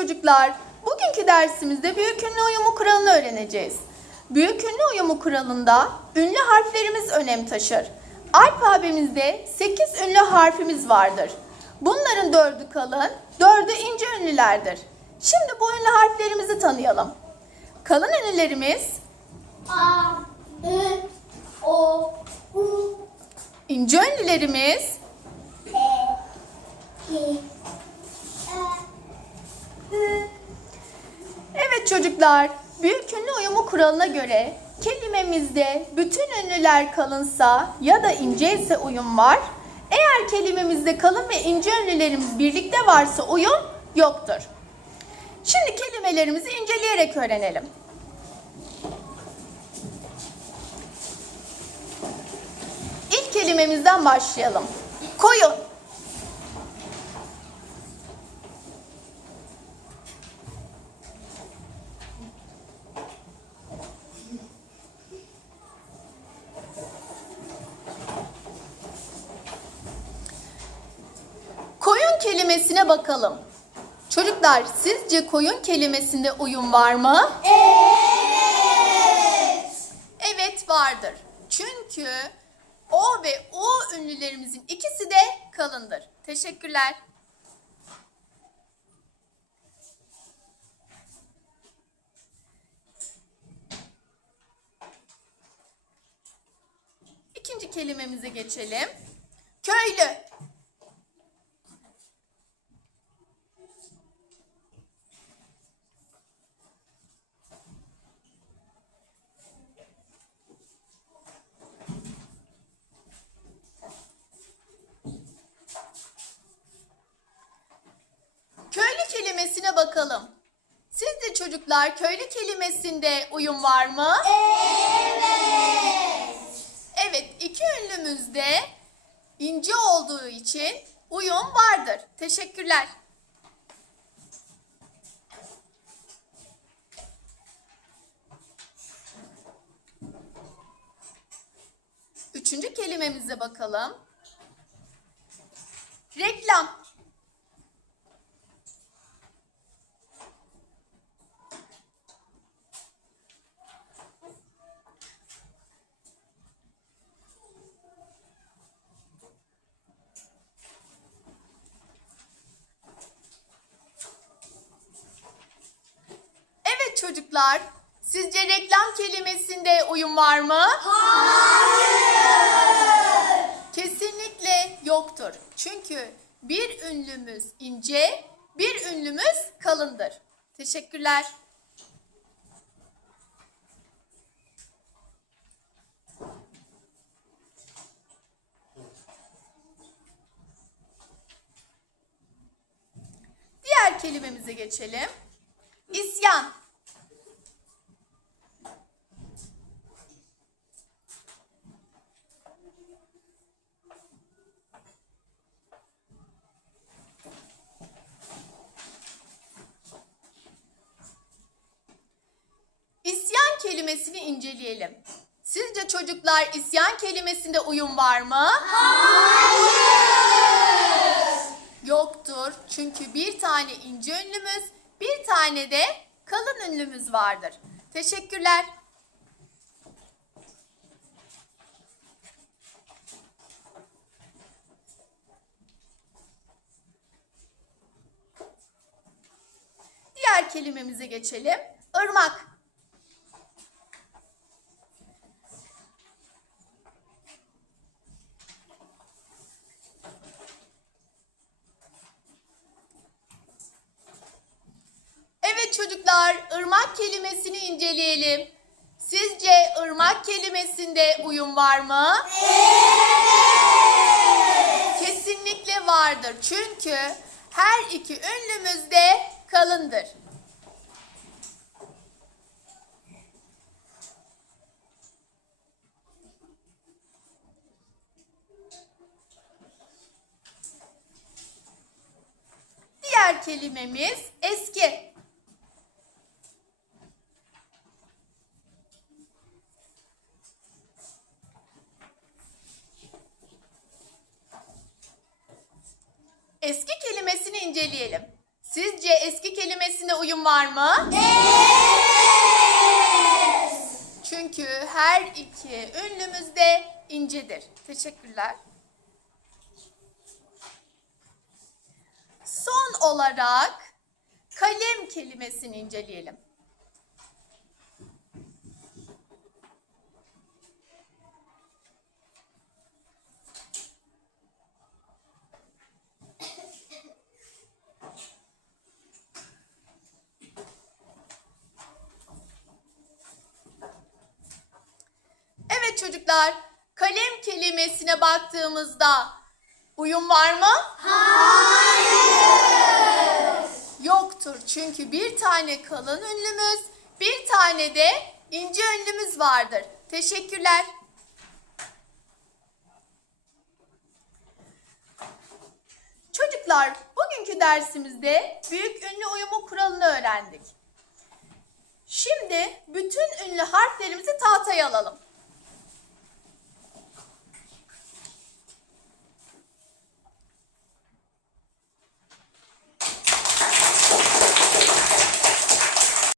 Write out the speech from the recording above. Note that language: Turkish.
çocuklar, bugünkü dersimizde büyük ünlü uyumu kuralını öğreneceğiz. Büyük ünlü uyumu kuralında ünlü harflerimiz önem taşır. Alfabemizde 8 ünlü harfimiz vardır. Bunların dördü kalın, dördü ince ünlülerdir. Şimdi bu ünlü harflerimizi tanıyalım. Kalın ünlülerimiz A, I, O, U, ince ünlülerimiz çocuklar, büyük ünlü uyumu kuralına göre kelimemizde bütün ünlüler kalınsa ya da ince ise uyum var. Eğer kelimemizde kalın ve ince ünlülerimiz birlikte varsa uyum yoktur. Şimdi kelimelerimizi inceleyerek öğrenelim. İlk kelimemizden başlayalım. Koyun. Kelimesine bakalım. Çocuklar sizce koyun kelimesinde uyum var mı? Evet. Evet vardır. Çünkü o ve u ünlülerimizin ikisi de kalındır. Teşekkürler. İkinci kelimemize geçelim. Köylü. Köylü kelimesine bakalım. Sizce çocuklar köylü kelimesinde uyum var mı? Evet. Evet, iki ünlümüzde ince olduğu için uyum vardır. Teşekkürler. Üçüncü kelimemize bakalım. Reklam. Evet çocuklar, sizce reklam kelimesinde uyum var mı? Hayır. Kesinlikle yoktur. Çünkü bir ünlümüz ince, bir ünlümüz kalındır. Teşekkürler. Diğer kelimemize geçelim. İsyan. İsyan kelimesini inceleyelim. Sizce çocuklar isyan kelimesinde uyum var mı? Yoktur. Çünkü bir tane ince ünlümüz, bir tane de kalın ünlümüz vardır. Teşekkürler. Diğer kelimemize geçelim. Irmak. Evet çocuklar, ırmak kelimesini inceleyelim. Sizce ırmak kelimesinde uyum var mı? Evet. Kesinlikle vardır. Çünkü her iki ünlümüz de kalındır. Diğer kelimemiz eski. Eski kelimesini inceleyelim. Sizce eski kelimesine uyum var mı? Çünkü her iki ünlümüz de incedir. Teşekkürler. Son olarak kalem kelimesini inceleyelim. Evet çocuklar, kalem kelimesine baktığımızda uyum var mı? Yoktur çünkü bir tane kalın ünlümüz, bir tane de ince ünlümüz vardır. Teşekkürler. Çocuklar, bugünkü dersimizde büyük ünlü uyumu kuralını öğrendik. Şimdi bütün ünlü harflerimizi tahtaya alalım.